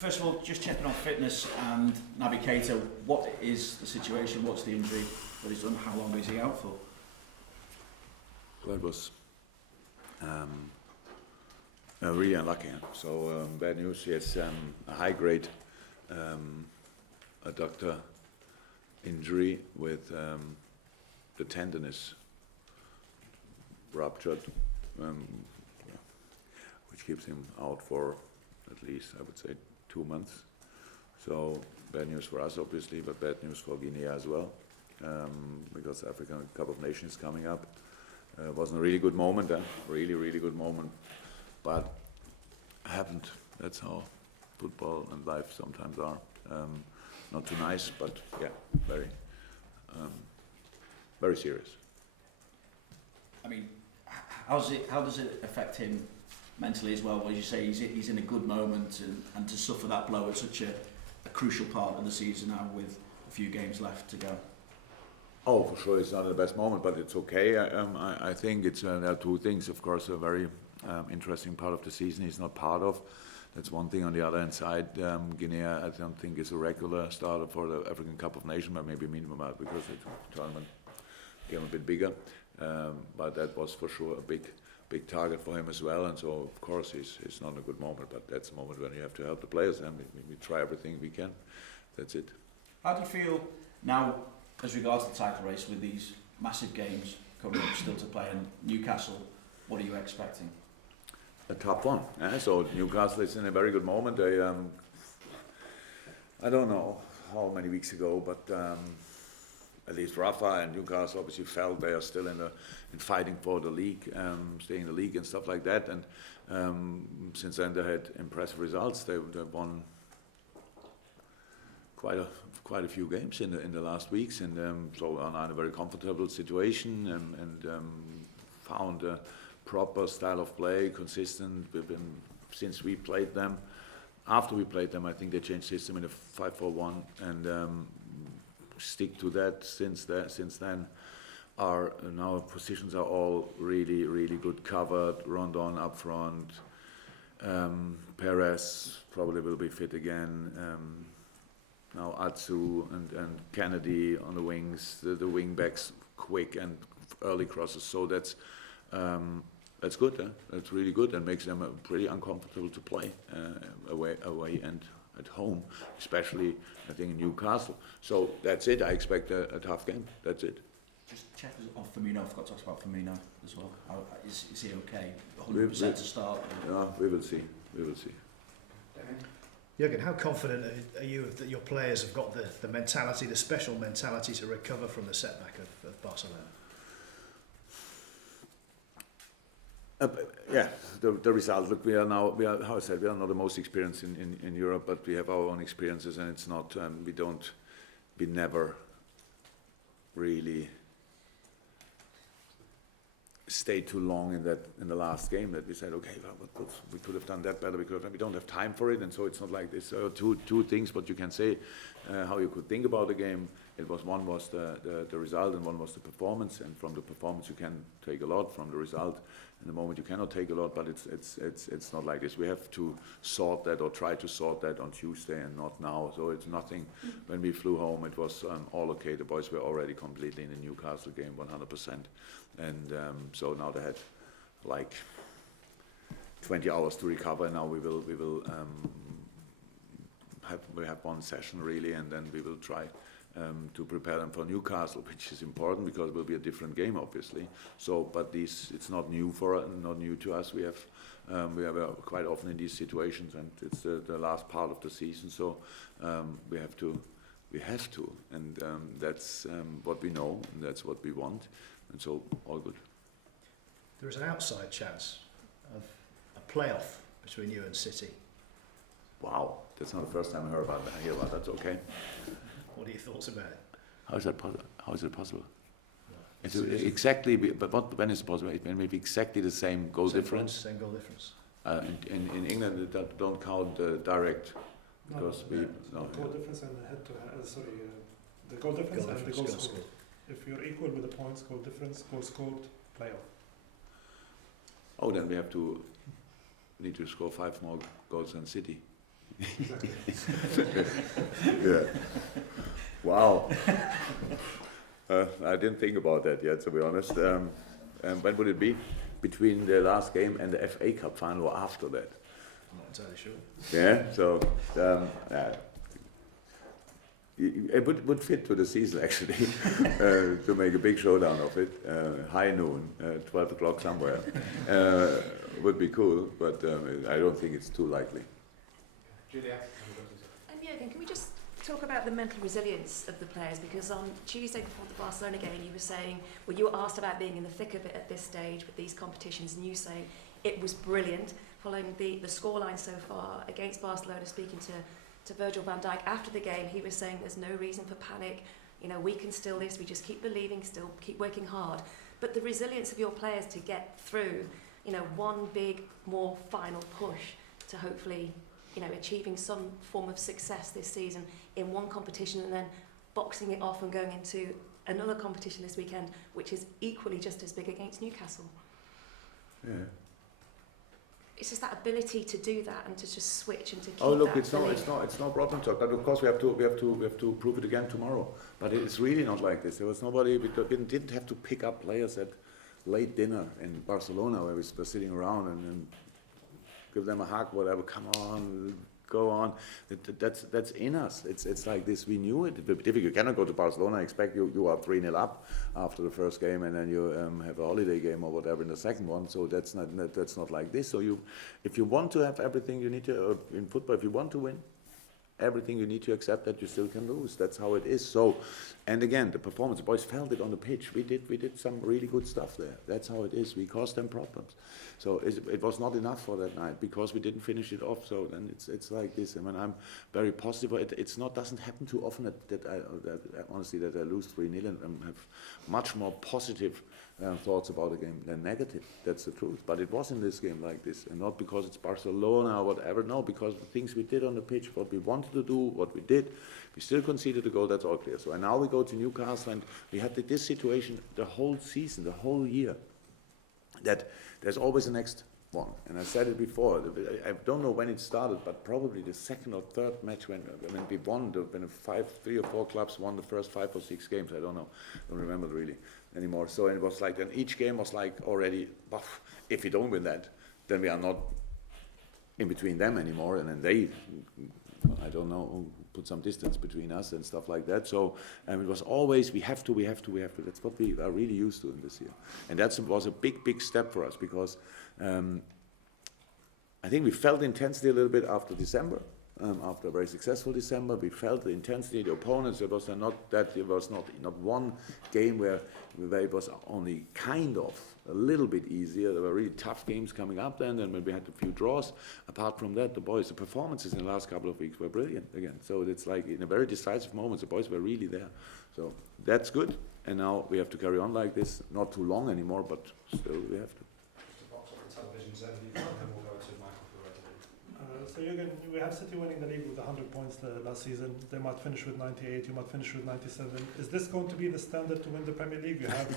First of all, just checking on fitness and Naby Keita. What is the situation? What's the injury that he's done? How long is he out for? Well, it was really unlucky. So bad news. He has a high-grade adductor injury with the tendon is ruptured, which keeps him out for at least, I would say, 2 months. So bad news for us, obviously, but bad news for Guinea as well, because the African Cup of Nations is coming up. It wasn't a really good moment, really good moment, but happened. That's how football and life sometimes are. Not too nice, but yeah, very serious. I mean, how does it affect him mentally as well? As you say, he's in a good moment, and to suffer that blow at such a crucial part of the season now with a few games left to go. Oh, for sure, it's not the best moment, but it's okay. I think it's there are two things. Of course, a very interesting part of the season he's not part of. That's one thing. On the other hand side, Guinea, I don't think is a regular starter for the African Cup of Nations, but maybe minimum out because the tournament became a bit bigger. But that was for sure a big target for him as well. And so, of course, it's not a good moment, but that's a moment when you have to help the players, and we try everything we can. That's it. How do you feel now as regards to the title race with these massive games coming up still to play in Newcastle? What are you expecting? A top one. So Newcastle is in a very good moment. I don't know how many weeks ago, but at least Rafa and Newcastle obviously felt they are still in fighting for the league, staying in the league and stuff like that. And since then they had impressive results. They won quite a few games in the last weeks, and so are in a very comfortable situation and found a proper style of play, consistent. Since we played them. After we played them, I think they changed system in a 5-4-1 and stick to that since then. Now positions are all really good covered. Rondon up front. Perez probably will be fit again. Now Atsu and Kennedy on the wings. The wing backs quick and early crosses. So that's good. That's really good and makes them pretty uncomfortable to play away and at home, especially I think in Newcastle. So that's it. I expect a tough game. That's it. Just check on Firmino. I forgot to ask about Firmino as well. Is he okay? 100% to start? Yeah, we will see. We will see. Jurgen, how confident are you that your players have got the mentality, the special mentality to recover from the setback of Barcelona? Yeah, the result. Look, we are not the most experienced in Europe, but we have our own experiences, and it's not. We never really stayed too long in the last game that we said, okay, well, we could have done that better. We don't have time for it, and so it's not like this. Two things, but you can say how you could think about the game. One was the result, and one was the performance. And from the performance, you can take a lot. From the result, in the moment, you cannot take a lot. But it's not like this. We have to sort that or try to sort that on Tuesday and not now. So it's nothing. When we flew home, it was all okay. The boys were already completely in the Newcastle game, 100%. And so now they had like 20 hours to recover. Now we will have one session really, and then we will try to prepare them for Newcastle, which is important because it will be a different game, obviously. So, but it's not new to us. We have quite often in these situations, and it's the last part of the season. So we have to, and that's what we know, and that's what we want, and so all good. There is an outside chance of a playoff between you and City. Wow, that's not the first time I hear about that. That's okay. What are your thoughts about it? How is it possible? It's exactly, but when is it possible? It may be exactly the same goal difference. Same goal difference. In England, that don't count direct because the goal difference and the goal difference and the goal scored. If you're equal with the points, goal difference, goal scored, playoff. Oh, then we need to score 5 more goals than City. Exactly. Yeah. Wow. I didn't think about that yet, to be honest. When would it be? Between the last game and the FA Cup final or after that? I'm not entirely sure. Yeah, so it would fit to the season actually, to make a big showdown of it. High noon, 12 o'clock somewhere, would be cool, but I don't think it's too likely. Julia? And Jurgen, can we just talk about the mental resilience of the players? Because on Tuesday before the Barcelona game, you were saying, well, you were asked about being in the thick of it at this stage with these competitions, and you say it was brilliant. Following the scoreline so far against Barcelona, speaking to Virgil van Dijk after the game, he was saying there's no reason for panic. You know, we can still this, we just keep believing, still keep working hard. But the resilience of your players to get through, you know, one big, more final push to hopefully, you know, achieving some form of success this season in one competition and then boxing it off and going into another competition this weekend, which is equally just as big against Newcastle. Yeah. It's just that ability to do that and to just switch and to keep Oh look, that it's no problem to talk. But of course we have to prove it again tomorrow. But it's really not like this. There was nobody. We didn't have to pick up players at late dinner in Barcelona where we were sitting around and give them a hug, whatever. Come on, go on. That's in us. It's like this. We knew it. If you cannot go to Barcelona, expect you are 3-0 up after the first game, and then you have a holiday game or whatever in the second one. So that's not like this. So if you want to have everything, you need to in football. If you want to win everything, you need to accept that you still can lose. That's how it is. So, and again, the performance. The boys felt it on the pitch. We did some really good stuff there. That's how it is. We caused them problems. So it was not enough for that night because we didn't finish it off. So then it's like this. And when I'm very positive, doesn't happen too often that I lose 3-0 and have much more positive thoughts about the game than negative. That's the truth. But it was in this game like this, and not because it's Barcelona or whatever. No, because the things we did on the pitch, what we wanted to do, what we did. We still conceded a goal. That's all clear. So and now we go to Newcastle, and we had this situation the whole season, the whole year. That there's always a next one, and I said it before. I don't know when it started, but probably the second or third match when we won. When 3 or 4 clubs won the first 5 or 6 games. I don't know. Don't remember really anymore. So it was like, and each game was like already. If we don't win that, then we are not in between them anymore, and then they, I don't know, put some distance between us and stuff like that. So it was always we have to. That's what we are really used to in this year, and that was a big step for us because I think we felt the intensity a little bit after December. After a very successful December, we felt the intensity. The opponents. It was not one game where it was only kind of a little bit easier. There were really tough games coming up then, and when we had a few draws. Apart from that, the performances in the last couple of weeks were brilliant again. So it's like in a very decisive moment, the boys were really there. So that's good. And now we have to carry on like this. Not too long anymore, but still we have to. So Jurgen, we have City winning the league with 100 points last season. They might finish with 98, you might finish with 97. Is this going to be the standard to win the Premier League? You have to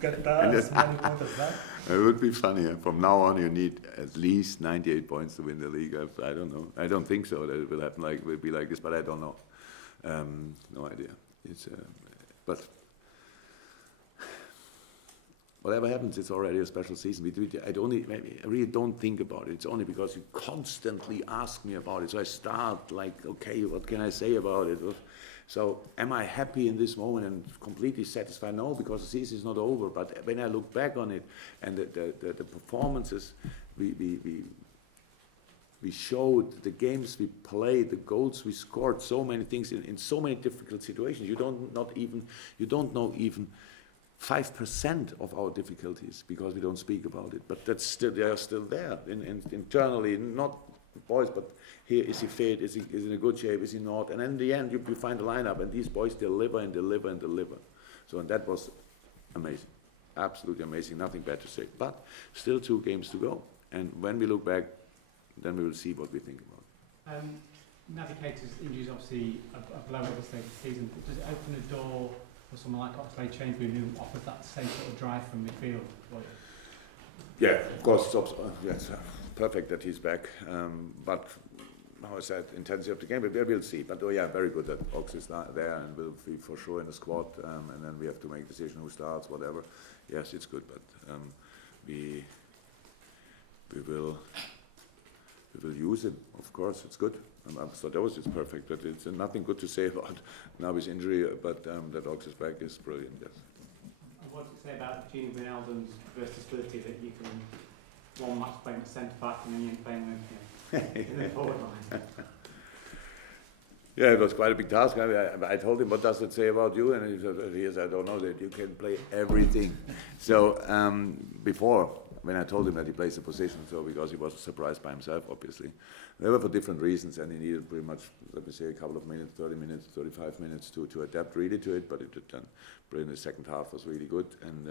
get that as many points as that? It would be funny. From now on, you need at least 98 points to win the league. I don't know. I don't think so that it will happen will be like this, but I don't know. No idea. But whatever happens, it's already a special season. I really don't think about it. It's only because you constantly ask me about it. So I start like, okay, what can I say about it? So am I happy in this moment and completely satisfied? No, because the season is not over. But when I look back on it and the performances we showed, the games we played, the goals we scored, so many things in so many difficult situations. You don't know even 5% of our difficulties because we don't speak about it, but they are still there internally. Not boys, but here is he fit? Is he in a good shape? Is he not? And in the end, you find the lineup, and these boys deliver and deliver and deliver. So and that was amazing, absolutely amazing. Nothing bad to say, but still 2 games to go. And when we look back, then we will see what we think about. Naby Keita's injury is obviously a blow at this stage of the season. Does it open a door for someone like Oxlade-Chamberlain who offers that same sort of drive from midfield? Yeah, of course, it's perfect that he's back. But how I said, intensity of the game, but we'll see. But yeah, very good that Ox is there and will be for sure in the squad. And then we have to make decision who starts, whatever. Yes, it's good, but we will use it. Of course, it's good. Stodos is perfect, but it's nothing good to say about Naby's injury. But that Ox is back is brilliant. Yes. And what do you say about Gini Wijnaldum's versatility that you can one match playing at centre back and then you're playing with in the forward line? Yeah, it was quite a big task. I told him, what does it say about you? And he said, yes, I don't know, that you can play everything. So before, when I told him that he plays the position, so because he was surprised by himself, obviously. They were for different reasons, and he needed pretty much, let me say, a couple of minutes, 30 minutes, 35 minutes to adapt really to it, but it did then, in the second half was really good. And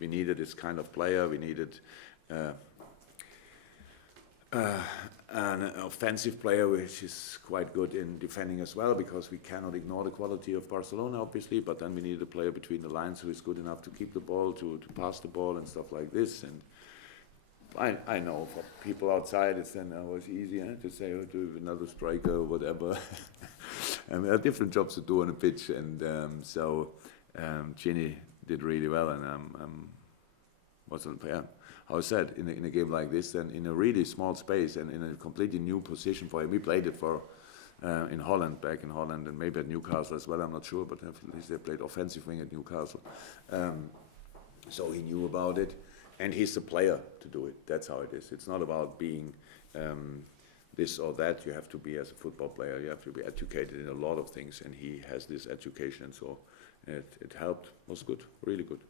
we needed this kind of player. We needed an offensive player which is quite good in defending as well, because we cannot ignore the quality of Barcelona, obviously, but then we needed a player between the lines who is good enough to keep the ball, to pass the ball and stuff like this. And I know for people outside it's then always easier to say, oh, do another striker or whatever. And there are different jobs to do on a pitch, and so Gini did really well, and wasn't, yeah, how I said, in a game like this, and in a really small space and in a completely new position for him. We played it for in Holland, back in Holland, and maybe at Newcastle as well, I'm not sure, but at least they played offensive wing at Newcastle. So he knew about it, and he's the player to do it. That's how it is. It's not about being this or that. You have to be, as a football player, you have to be educated in a lot of things, and he has this education, so it helped. Was good, really good.